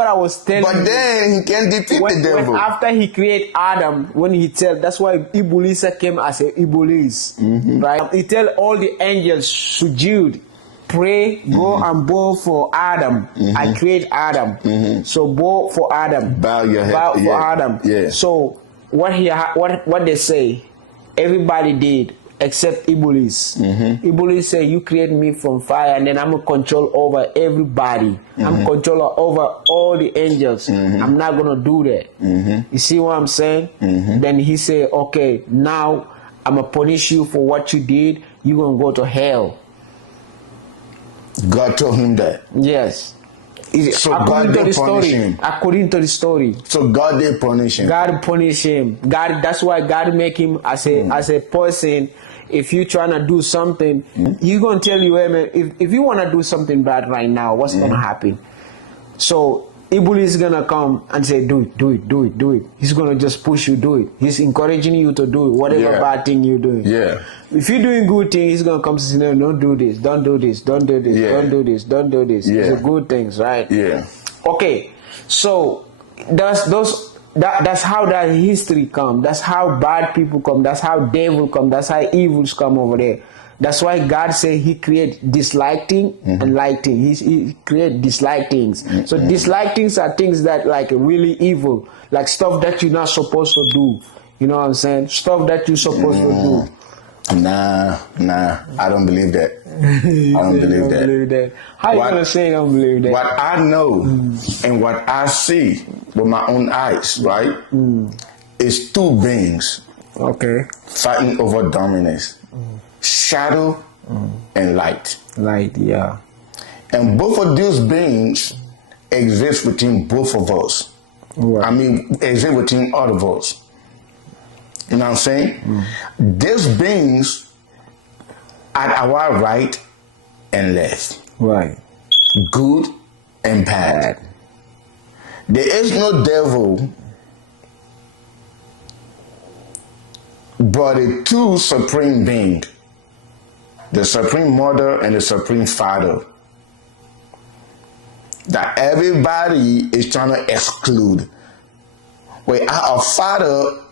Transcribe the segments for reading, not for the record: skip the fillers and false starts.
What I was telling But then he can defeat the devil. After he created Adam, when he tell, that's why Iblis came as a Iblis, right? He tell all the angels, sujood, pray, go and bow for Adam. I create Adam, so bow for Adam. Bow your head. Bow for Adam. Yeah. So what they say, everybody did except Iblis. Iblis say, you create me from fire, and then I'm a control over everybody. I'm controller over all the angels. I'm not gonna do that. You see what I'm saying? Then he say, okay, now I'm gonna punish you for what you did. You're gonna go to hell. God told him that. Yes. So God did punish him. According to the story. So God did punish him. God punish him. God. That's why God make him as a person. If you trying to do something, he gonna tell you, hey man, if you wanna do something bad right now, what's gonna happen? So Iblis is gonna come and say, do it. He's gonna just push you, do it. He's encouraging you to do it, whatever bad thing you're doing. Yeah. If you're doing good things, he's gonna come to say, no, don't do this, don't do this, don't do this, don't do this, don't do this. Yeah. It's good things, right? Yeah. Okay. So that's how that history come. That's how bad people come. That's how devil come. That's how evils come over there. That's why God said he create dislike thing and like thing. He create dislike things. So dislike things are things that like really evil, like stuff that you're not supposed to do. You know what I'm saying? Stuff that you're supposed to do. Nah, I don't believe that. I don't believe that. How you gonna say I don't believe that? What I know and what I see with my own eyes, right, is two beings, fighting over dominance, shadow and light. Light, yeah. And both of these beings exist within both of us. Right. I mean, exist within all of us. You know what I'm saying? These beings at our right and left. Right. Good and bad. There is no devil but a two supreme being. The supreme mother and the supreme father. That everybody is trying to exclude. Without a father,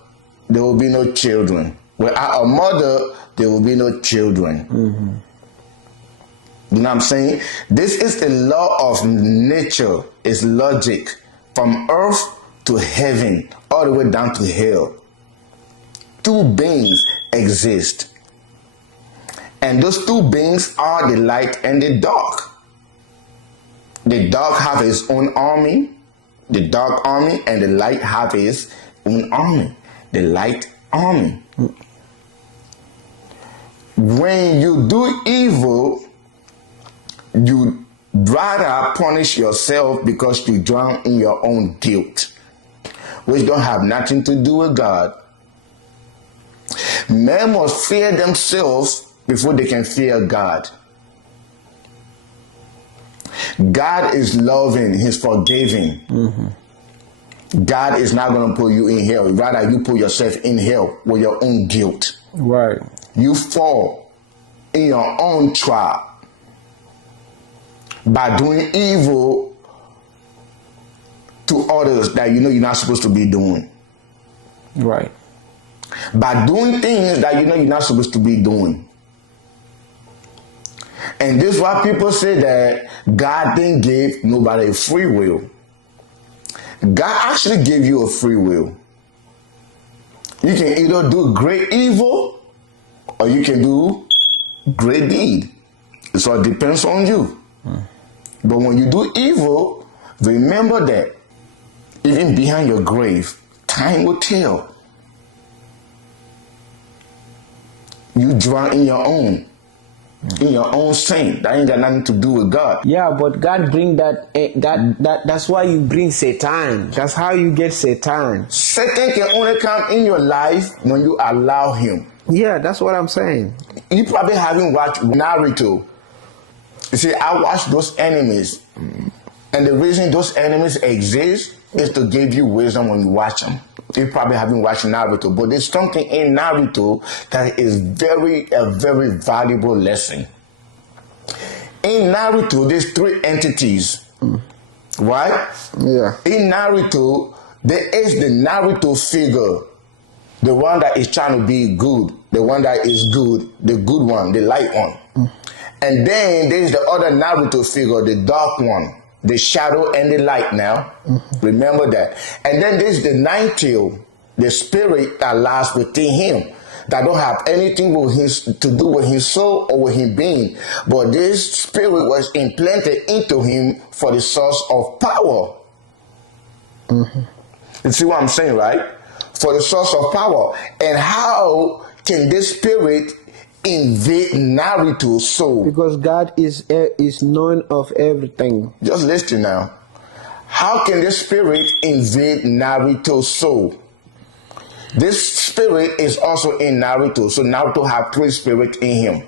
there will be no children. Without a mother, there will be no children. You know what I'm saying? This is the law of nature. It's logic. From earth to heaven, all the way down to hell. Two beings exist. And those two beings are the light and the dark. The dark have his own army, the dark army, and the light have his own army, the light army. When you do evil, you rather punish yourself because you drown in your own guilt, which don't have nothing to do with God. Men must fear themselves before they can fear God. God is loving, He's forgiving. God is not going to put you in hell. Rather, you put yourself in hell with your own guilt. Right. You fall in your own trap by doing evil to others that you know you're not supposed to be doing. Right. By doing things that you know you're not supposed to be doing. And this is why people say that God didn't give nobody a free will. God actually gave you a free will. You can either do great evil or you can do great deed. So it depends on you. But when you do evil, remember that even behind your grave, time will tell. You drown in your own sin. That ain't got nothing to do with God. Yeah, but God bring that's why you bring Satan. That's how you get Satan. Satan can only come in your life when you allow him. Yeah, that's what I'm saying. You probably haven't watched Naruto. You see, I watch those enemies. And the reason those enemies exist is to give you wisdom when you watch them. You probably haven't watched Naruto, but there's something in Naruto that is a very valuable lesson. In Naruto, there's three entities. right? Yeah. In Naruto, there is the Naruto figure, the one that is trying to be good, the one that is good, the good one, the light one. And then there's the other Naruto figure, the dark one, the shadow and the light now. Remember that. And then there's the Nine-Tail, the spirit that lies within him, that don't have anything with to do with his soul or with his being. But this spirit was implanted into him for the source of power. You see what I'm saying, right? For the source of power. And how can this spirit invade Naruto's soul? Because God is known of everything. Just listen now. How can this spirit invade Naruto's soul? This spirit is also in Naruto. So Naruto have 3 spirits in him.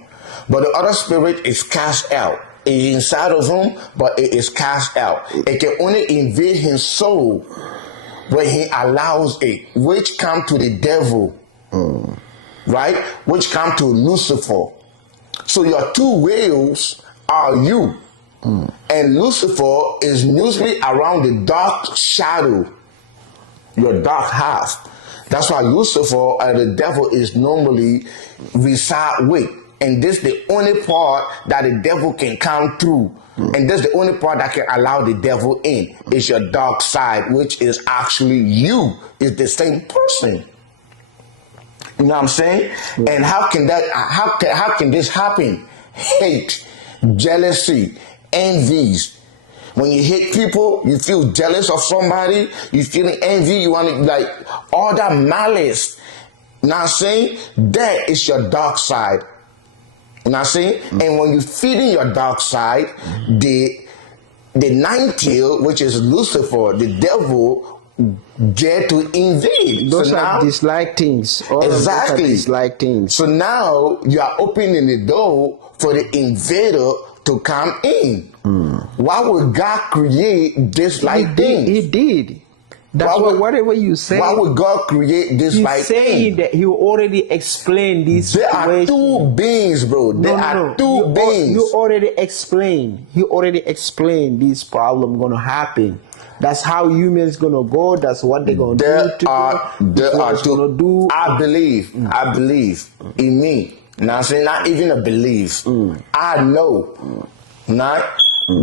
But the other spirit is cast out. It is inside of him, but it is cast out. It can only invade his soul when he allows it, which come to the devil, right? Which come to Lucifer. So your 2 whales are you. And Lucifer is usually around the dark shadow, your dark half. That's why Lucifer and the devil is normally reside with. And this is the only part that the devil can come through. And that's the only part that can allow the devil in. Is your dark side, which is actually you. It's the same person. You know what I'm saying? And how can this happen? Hate, jealousy, envies. When you hate people, you feel jealous of somebody, you feeling envy, you want to, like, all that malice. You know what I'm saying? That is your dark side. You know what I'm saying? And when you feed in your dark side, the Nine-Tail, which is Lucifer, the devil, dare to invade. Those are dislike things. All exactly. Of those are dislike things. So now you are opening the door for the invader to come in. Why would God create dislike things? He did. That's whatever you say. Why would God create dislike things? He's saying that he already explained this. There are 2 beings, bro. There are 2 beings. You already explained. He already explained this problem gonna happen. That's how humans gonna go. That's what they're gonna do. There are 2. I believe in me. Now I'm saying not even a belief. I know. Not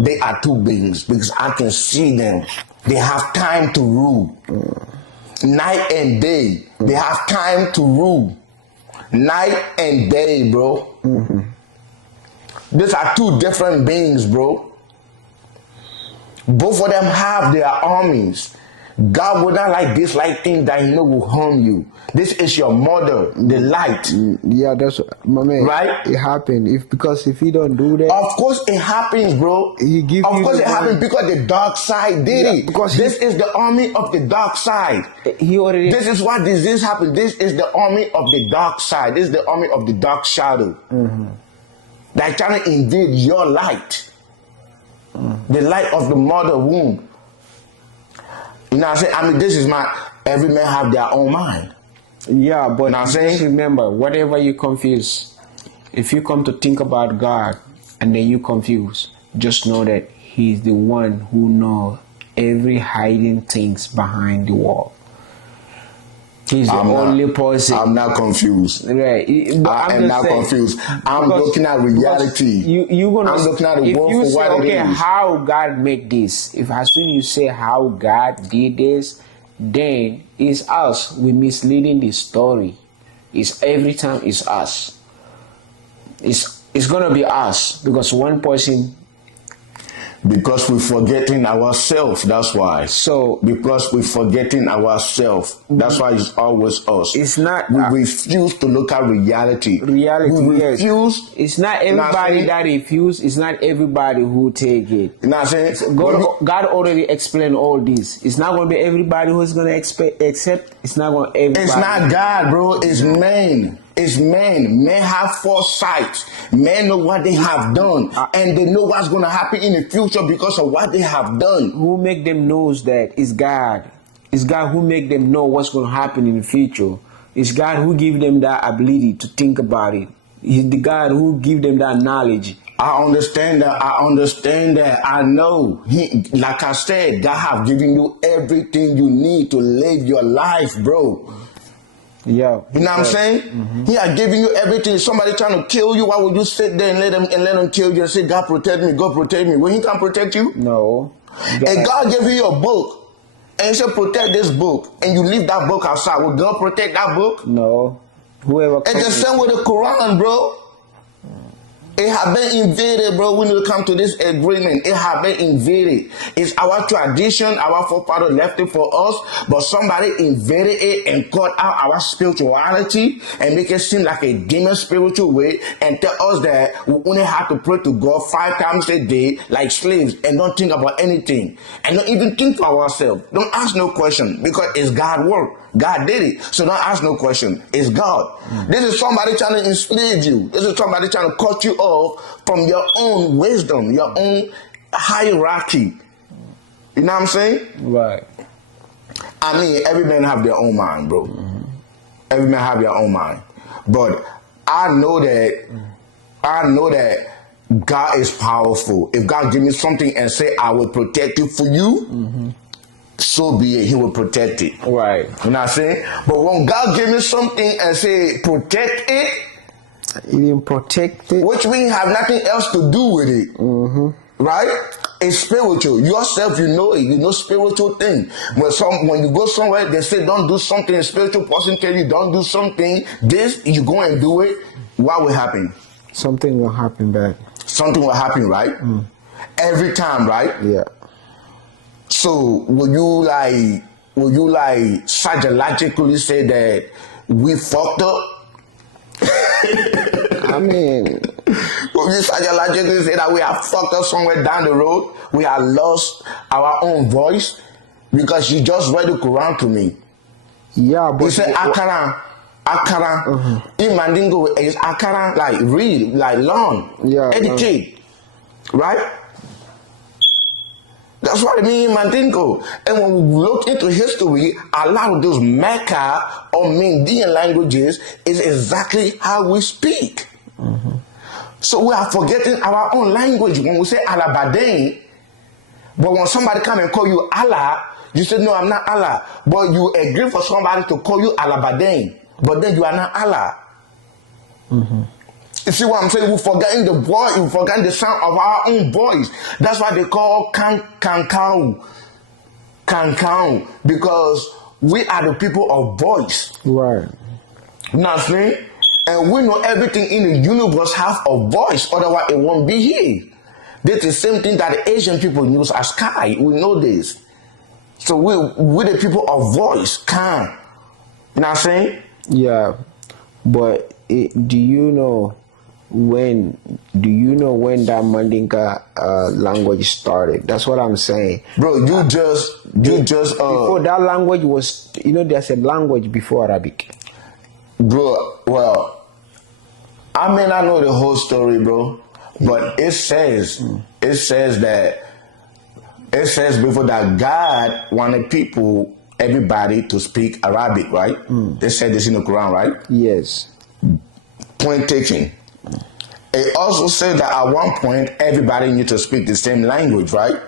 they are 2 beings because I can see them. They have time to rule. Night and day. They have time to rule. Night and day, bro. These are 2 different beings, bro. Both of them have their armies. God would not like dislike things that he know will harm you. This is your mother, the light. Yeah, that's my man. Right? It happened. Because if he don't do that, of course it happens, bro. Of course it happens because the dark side did it. Because this is the army of the dark side. This is why disease happened. This is the army of the dark side. This is the army of the dark shadow. They're trying to invade your light, the light of the mother womb. You know what I'm saying? I mean, this is every man have their own mind. Yeah, but you know what I'm saying? Remember, whatever you confuse, if you come to think about God and then you confuse, just know that he's the one who knows every hiding things behind the wall. He's the only person. I'm not confused. Right. I'm not confused. I'm looking at reality. I'm looking at the world for what it is. How God made this. If as soon you say how God did this, then it's us. We misleading the story. It's every time it's us. It's gonna be us because one person. Because we're forgetting ourselves, that's why. So because we're forgetting ourselves, that's why it's always us. It's not. We refuse to look at reality. We refuse. Yes. It's not everybody that refuse. It's not everybody who take it. You know what I'm saying? God already explained all this. It's not going to be everybody who's going to accept. It's not going to everybody. It's not God, bro. It's man. It's men. Men have foresight. Men know what they have done, and they know what's going to happen in the future because of what they have done. Who make them knows that? It's God. It's God who make them know what's going to happen in the future. It's God who give them that ability to think about it. He's the God who give them that knowledge. I understand that. I understand that. I know. Like I said, God have given you everything you need to live your life, bro. Yeah. You know what I'm saying? Mm-hmm. He has given you everything. Somebody trying to kill you, why would you sit there and let them kill you and say, God protect me, God protect me? When he can't protect you? No. And God gave you a book and he said, protect this book, and you leave that book outside. Will God protect that book? No. Whoever. It's the same with the Quran, bro. It has been invaded, bro. We need to come to this agreement. It has been invaded. It's our tradition. Our forefathers left it for us, but somebody invaded it and cut out our spirituality and make it seem like a demon spiritual way and tell us that we only have to pray to God 5 times a day like slaves and don't think about anything and don't even think for ourselves. Don't ask no question because it's God's work. God did it. So don't ask no question. It's God. This is somebody trying to enslave you. This is somebody trying to cut you off from your own wisdom, your own hierarchy. You know what I'm saying? Right. I mean, every man have their own mind, bro. Every man have their own mind. But I know that God is powerful. If God give me something and say, I will protect it for you, so be it. He will protect it. Right. You know what I'm saying? But when God give me something and say, protect it, He didn't protect it. which means have nothing else to do with it. Right? It's spiritual. Yourself, you know it. You know spiritual thing. When you go somewhere, they say don't do something. A spiritual person tell you don't do something. This, you go and do it. What will happen? Something will happen back. Something will happen, right? Every time, right? Yeah. So will you psychologically say that we fucked up? I mean, will you psychologically say that we have fucked up somewhere down the road? We have lost our own voice? Because you just read the Quran to me. yeah, but You say akara. In Mandingo is akara, like read, like learn, educate, right? That's what I mean, Mandingo. And when we look into history, a lot of those Mecca or Mandarin languages is exactly how we speak. So we are forgetting our own language when we say Alabadain. But when somebody come and call you Allah, you say, no, I'm not Allah. But you agree for somebody to call you Alabadain. But then you are not Allah. You see what I'm saying? We're forgetting the voice, we're forgetting the sound of our own voice. That's why they call Kankau, because we are the people of voice. right. You know what I'm saying? And we know everything in the universe has a voice, otherwise it won't be here. That's the same thing that the Asian people use as sky. We know this. So we're the people of voice, Kan. You know what I'm saying? Yeah, but do you know when that Mandinka language started? That's what I'm saying, bro. You just before that language was, there's a language before Arabic, bro. Well, I may not know the whole story, bro, but it says before that God wanted everybody to speak Arabic, right? They said this in the Quran, right? Yes. Point taken. It also said that at one point everybody need to speak the same language, right?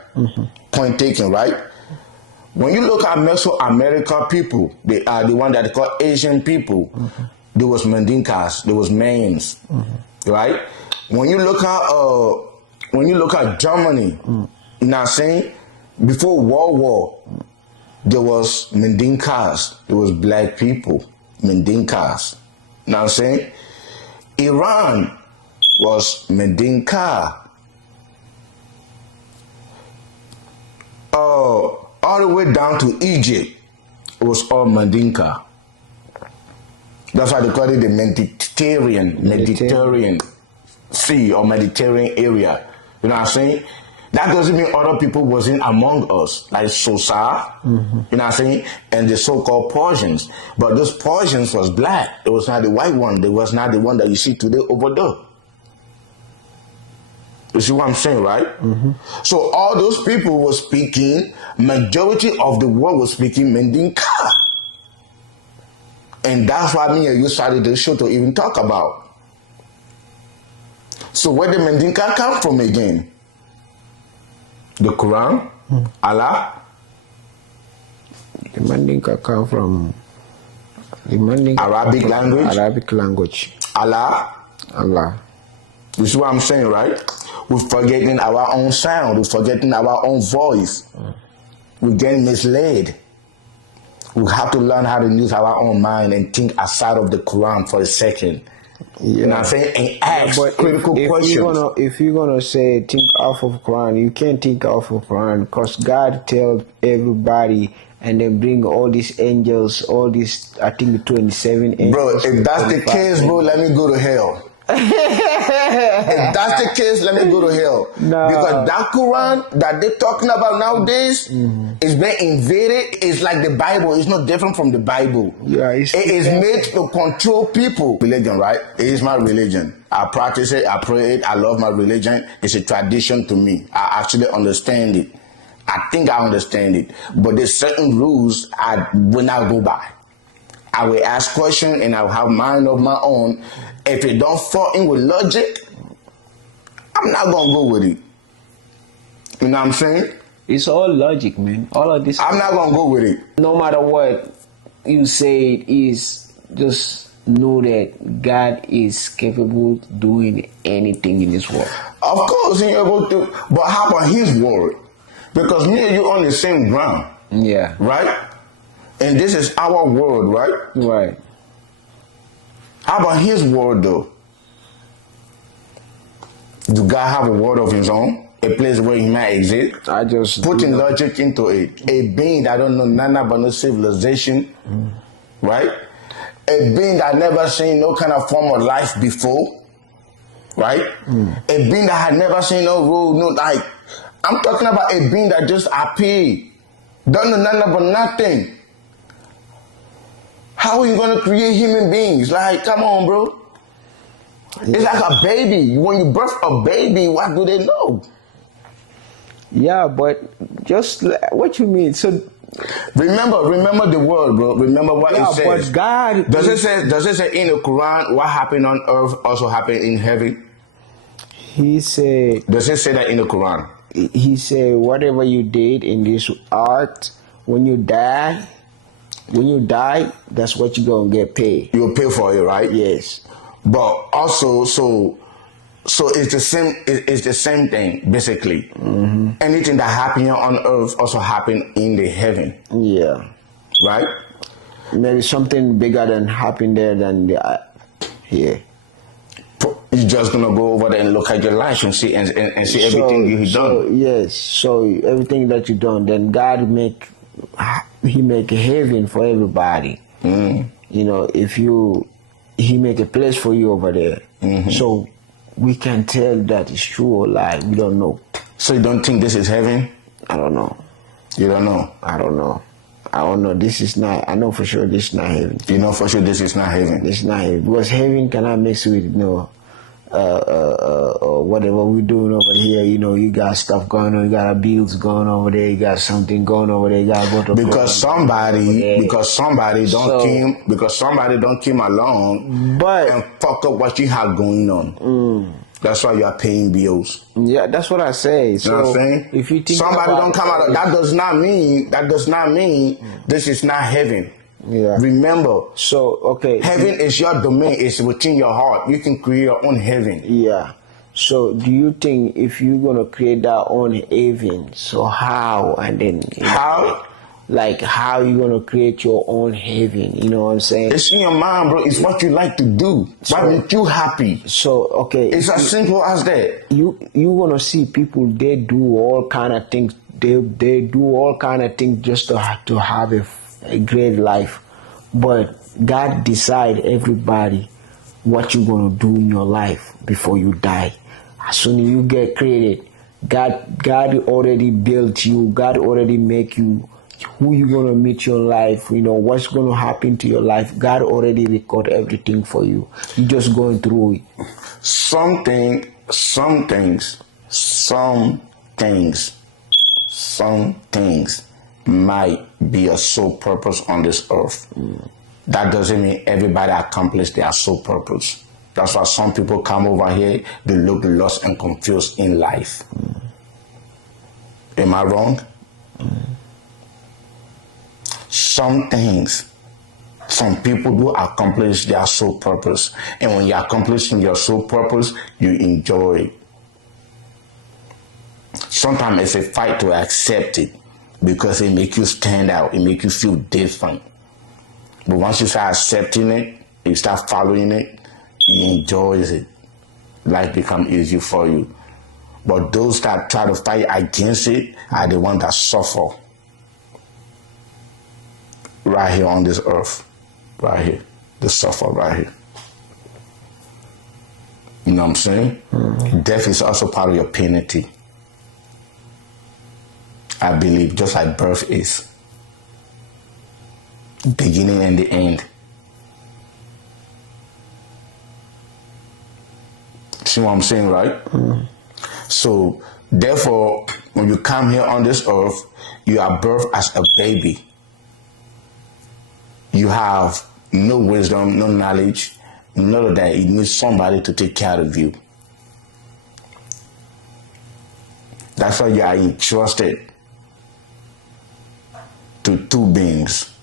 Point taken, right? When you look at Mesoamerica people, they are the one that they call Asian people. There was Mandinkas, there was Mains, right? When you look at Germany, you know what I'm saying? Before World War, there was Mandinkas, there was black people, Mandinkas. You know what I'm saying? Iran was Mandinka. All the way down to Egypt, it was all Mandinka. That's why they call it the Mediterranean Sea or Mediterranean area. You know what I'm saying? That doesn't mean other people wasn't among us, like Sosa, you know what I'm saying, and the so-called Persians. But those Persians was black. It was not the white one. It was not the one that you see today over there. You see what I'm saying, right? So all those people were speaking, majority of the world was speaking Mandinka. And that's why me and you started the show to even talk about. So where the Mandinka come from again? The Quran? Allah? The Mandinka come from the Mandinka Arabic language? Arabic language. Allah? Allah. You see what I'm saying, right? We're forgetting our own sound. We're forgetting our own voice. We're getting misled. We have to learn how to use our own mind and think outside of the Quran for a second. You know what I'm saying? And ask critical questions. If you're gonna say think off of Quran, you can't think off of Quran because God tells everybody and then bring all these angels, all these, I think 27 angels. Bro, if that's the case, bro, let me go to hell. If that's the case, let me go to hell. No. Because that Quran that they're talking about nowadays is being invaded. It's like the Bible. It's not different from the Bible. Yeah, it is made to control people. Religion, right? It is my religion. I practice it. I pray it. I love my religion. It's a tradition to me. I actually understand it. I think I understand it. But there's certain rules I will not go by. I will ask questions and I will have mind of my own. If it don't fall in with logic, I'm not gonna go with it. You know what I'm saying? It's all logic, man. All of this. I'm not gonna go with it. No matter what you say it is, just know that God is capable of doing anything in this world. Of course, He's able to. But how about His word? Because me and you on the same ground. Yeah. Right? And this is our word, right? Right. How about His word, though? Do God have a word of His own? A place where He might exist? I just putting logic into it. A being that don't know none about no civilization, right? A being that never seen no kind of form of life before, right? A being that had never seen no rule, no like. I'm talking about a being that just appeared, don't know nothing about nothing. How are you going to create human beings? Like, come on, bro. Yeah. It's like a baby. When you birth a baby, what do they know? Yeah, but just what you mean? So remember the word, bro. Remember what it says. But God does it say in the Quran what happened on earth also happened in heaven? He said. Does it say that in the Quran? He said, whatever you did in this earth, when you die, that's what you're gonna get paid. You'll pay for it, right? Yes. But also, so it's the same. It's the same thing, basically. Anything that happened here on earth also happened in the heaven. Yeah. Right. Maybe something bigger than happened there than here. You're just gonna go over there and look at your life and see see everything you've done. Yes. So everything that you done, then God He make a heaven for everybody. You know, He make a place for you over there. So we can tell that it's true or lie. We don't know. So you don't think this is heaven? I don't know. You don't know? I don't know. I don't know. This is not. I know for sure this is not heaven. You know for sure this is not heaven. This is not heaven because heaven cannot mix with whatever we're doing over here. You know, you got stuff going on. You got bills going over there. You got something going over there. You got to go to because somebody don't came along and fuck up what you have going on. That's why you are paying bills. Yeah, that's what I say. You know what I'm saying? If you think somebody don't come out, that does not mean this is not heaven. Yeah. Remember. So okay. Heaven is your domain. It's within your heart. You can create your own heaven. Yeah. So do you think if you're gonna create that own heaven, so how and then how? Like how you gonna create your own heaven? You know what I'm saying? It's in your mind, bro. It's what you like to do. What makes you happy? So okay, it's as simple as that. You gonna see people, they do all kind of things. They do all kind of things just to have a great life, but God decide everybody what you're gonna do in your life before you die. As soon as you get created, God already built you. God already make you who you gonna meet your life. You know what's gonna happen to your life. God already record everything for you. You just going through it. Some things might be a sole purpose on this earth. That doesn't mean everybody accomplished their sole purpose. That's why some people come over here, they look lost and confused in life. Am I wrong? Some things, some people do accomplish their sole purpose. And when you're accomplishing your sole purpose, you enjoy it. Sometimes it's a fight to accept it because it makes you stand out. It makes you feel different. But once you start accepting it, you start following it, you enjoy it. Life becomes easy for you. But those that try to fight against it are the ones that suffer. Right here on this earth. Right here. They suffer right here. You know what I'm saying? Mm-hmm. Death is also part of your penalty. I believe, just like birth is. Beginning and the end. See what I'm saying, right? Mm. So, therefore, when you come here on this earth, you are birthed as a baby. You have no wisdom, no knowledge, none of that. You need somebody to take care of you. That's why you are entrusted to two beings.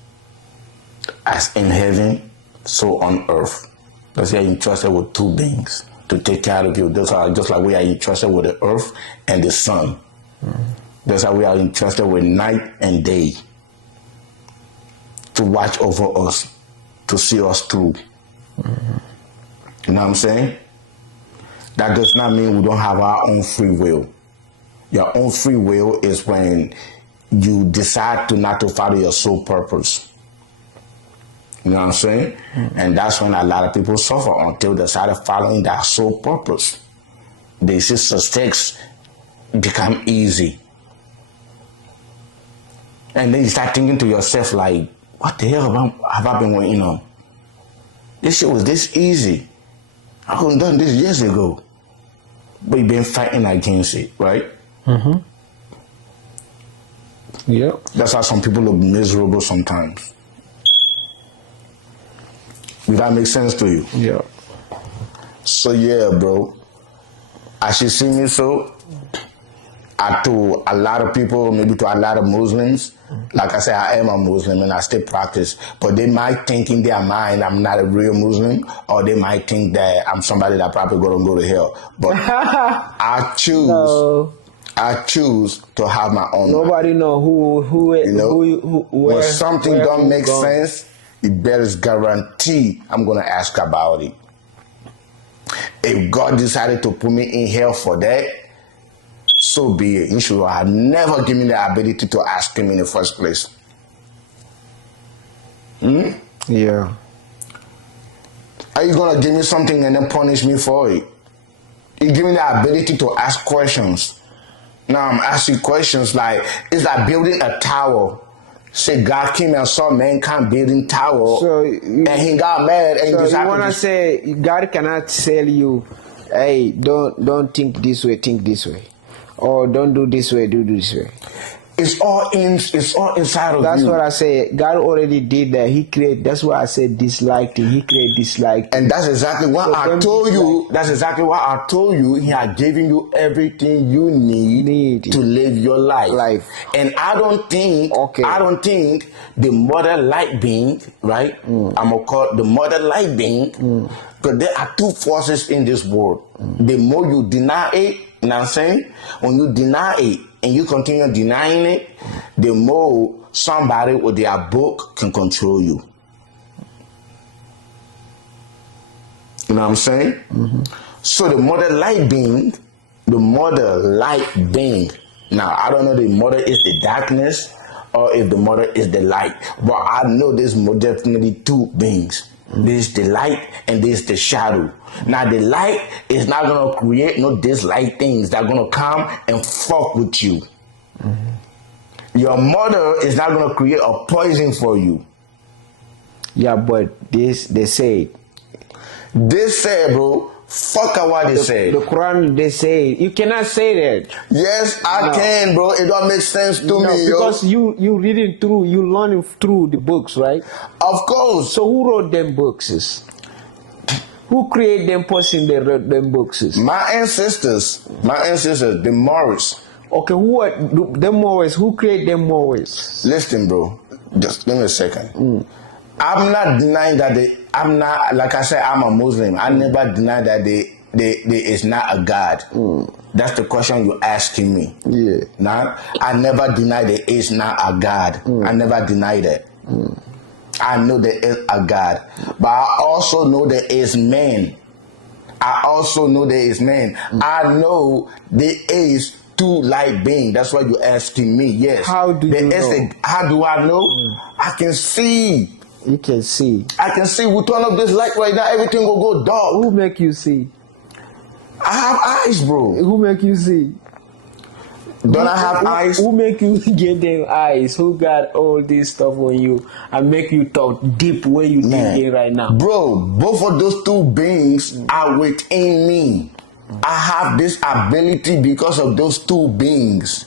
As in heaven, so on earth. That's why you're entrusted with two beings to take care of you. Those are just like we are entrusted with the earth and the sun. Mm-hmm. That's how we are entrusted with night and day to watch over us, to see us through. Mm-hmm. You know what I'm saying? That does not mean we don't have our own free will. Your own free will is when you decide to not to follow your sole purpose. You know what I'm saying? Mm-hmm. And that's when a lot of people suffer until they start following their sole purpose. They see success become easy. And then you start thinking to yourself like, what the hell have I been waiting on? This shit was this easy. I could have done this years ago. But you've been fighting against it, right? Mm-hmm. Yeah. That's how some people look miserable sometimes. Does that make sense to you? Yeah. So yeah, bro. As you see me, so to a lot of people, maybe to a lot of Muslims, like I said, I am a Muslim and I still practice. But they might think in their mind I'm not a real Muslim, or they might think that I'm somebody that probably gonna go to hell. But I choose. No. I choose to have my own. Nobody know who you know, when something don't make sense, it better guarantee I'm gonna ask about it. If God decided to put me in hell for that, so be it. He should have never given me the ability to ask him in the first place. Yeah. Are you gonna give me something and then punish me for it? You give me the ability to ask questions. Now I'm asking questions like, it's like building a tower. Say God came and saw mankind building tower, so and he got mad. And so you wanna say God cannot tell you, hey, don't think this way, think this way, or don't do this way, do this way. It's all inside of you. That's what I say. God already did that. He created. That's why I said dislike. He created dislike. And that's exactly what I told you. That's exactly what I told you. He had given you everything you need to live your life. And I don't think the mother light being, right? I'm gonna call it the mother light being, because there are two forces in this world. The more you deny it, you know what I'm saying? When you deny it and you continue denying it, the more somebody with their book can control you. You know what I'm saying? Mm-hmm. So the mother light being, now I don't know if the mother is the darkness or if the mother is the light, but I know there's definitely two beings. This is the light and this is the shadow. Now the light is not going to create no dislike things that are going to come and fuck with you. Mm-hmm. Your mother is not going to create a poison for you. Yeah, but they say, bro, fuck what they say. The Quran, they say, you cannot say that. Yes, I can, bro. It don't make sense to me, because you reading through, you learning through the books, right? Of course. So who wrote them books? Who create them person they wrote them books? My ancestors, the Morris. Okay, who are the Morris? Who create them Morris? Listen, bro. Just give me a second. I'm not denying that I'm not, like I said, I'm a Muslim. I never deny that there is not a God. That's the question you're asking me. Yeah. Now, I never deny there is not a God. I never deny that. I know there is a God. But I also know there is man. I know there is two light beings. That's why you're asking me. Yes. How do you know? How do I know? I can see. You can see. I can see. We turn up this light right now, everything will go dark. Who make you see? I have eyes, bro. Who make you see? Don't I have eyes? Who make you get them eyes? Who got all this stuff on you and make you talk deep where you thinking right now? Bro, both of those two beings are within me. I have this ability because of those two beings.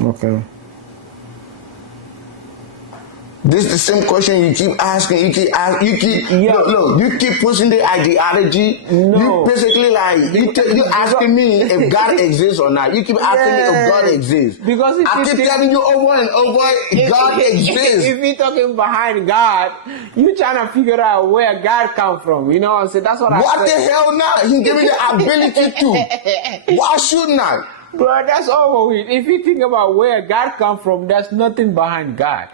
Okay. This is the same question you keep asking. You keep look, you keep pushing the ideology. No. You basically like you asking me if God exists or not. You keep asking me if God exists. Because if I keep telling you over and over, God exists. If you're talking behind God, you trying to figure out where God come from. You know what I'm saying? That's what I said. What the hell not? He gave me the ability to. Why shouldn't I? Bro, that's over with. If you think about where God come from, there's nothing behind God.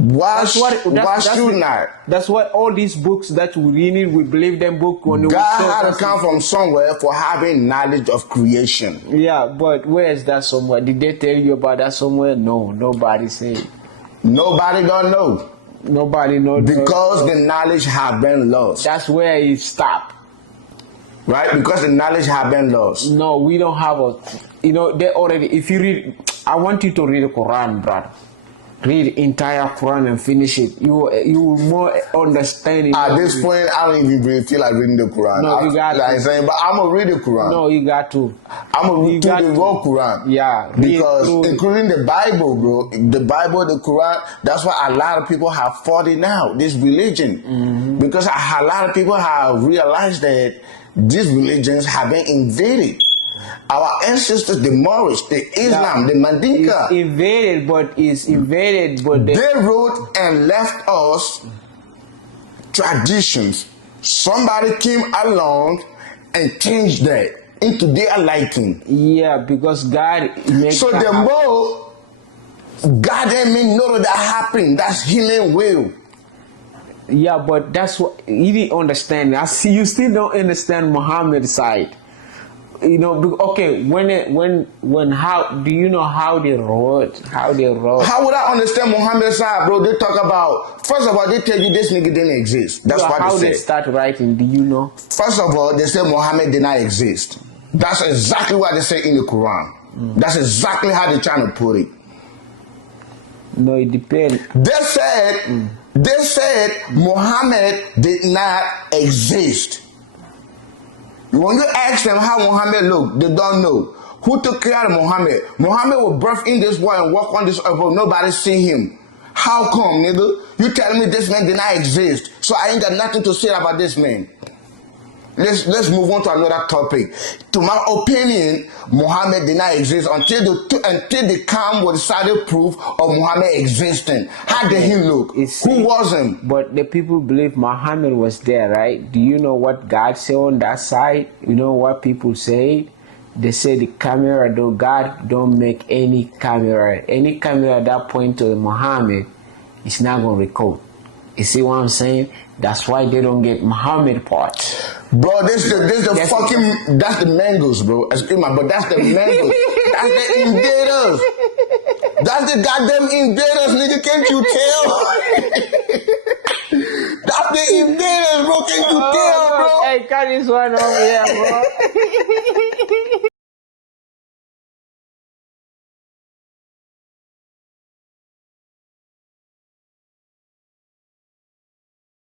Why shouldn't I? That's what all these books that we read, we believe them book when God had to come from somewhere for having knowledge of creation. Yeah, but where is that somewhere? Did they tell you about that somewhere? No, nobody said. Nobody don't know. Nobody knows. Because the knowledge have been lost. That's where it stopped. Right? Because the knowledge have been lost. No, we don't have a, they already, if you read, I want you to read the Quran, brother. Read entire Quran and finish it. You will more understand. At this point, I don't even really feel like reading the Quran. No, you got to. Saying, but I'm gonna read the Quran. No, you got to. I'm gonna read the raw Quran. Yeah. Because including the Bible, bro, the Bible, the Quran. That's why a lot of people have fought it now. This religion, because a lot of people have realized that these religions have been invaded. Our ancestors, the Moorish, the Islam, the Mandinka, it's invaded, but they wrote and left us traditions. Somebody came along and changed that into their liking. Yeah, because God makes. So the more God and me know that happened, that's healing will. Yeah, but that's what you didn't understand. I see you still don't understand Muhammad's side. Okay, how do you know how they wrote? How would I understand Muhammad's side, bro? They talk about, first of all, they tell you this nigga didn't exist. That's what how they say. They start writing, do you know? First of all, they say Muhammad did not exist. That's exactly what they say in the Quran. That's exactly how they're trying to put it. No, it depends. They said Muhammad did not exist. When you ask them how Muhammad looked, they don't know. Who took care of Muhammad? Muhammad was birthed in this world and walk on this earth, but nobody see him. How come, nigga? You telling me this man did not exist, so I ain't got nothing to say about this man. Let's move on to another topic. To my opinion, Muhammad did not exist until they come with solid proof of Muhammad existing. How did he look? Who was him? But the people believe Muhammad was there, right? Do you know what God said on that side? You know what people say? They say the camera, though God don't make any camera. Any camera at that point to Muhammad, it's not going to record. You see what I'm saying? That's why they don't get Muhammad part. Bro, that's the mangoes, bro. Excuse me, but that's the mangoes. That's the invaders. That's the goddamn invaders, nigga. Can't you tell? That's the invaders, bro. Can't you tell, bro? Hey, cut this one over here, bro.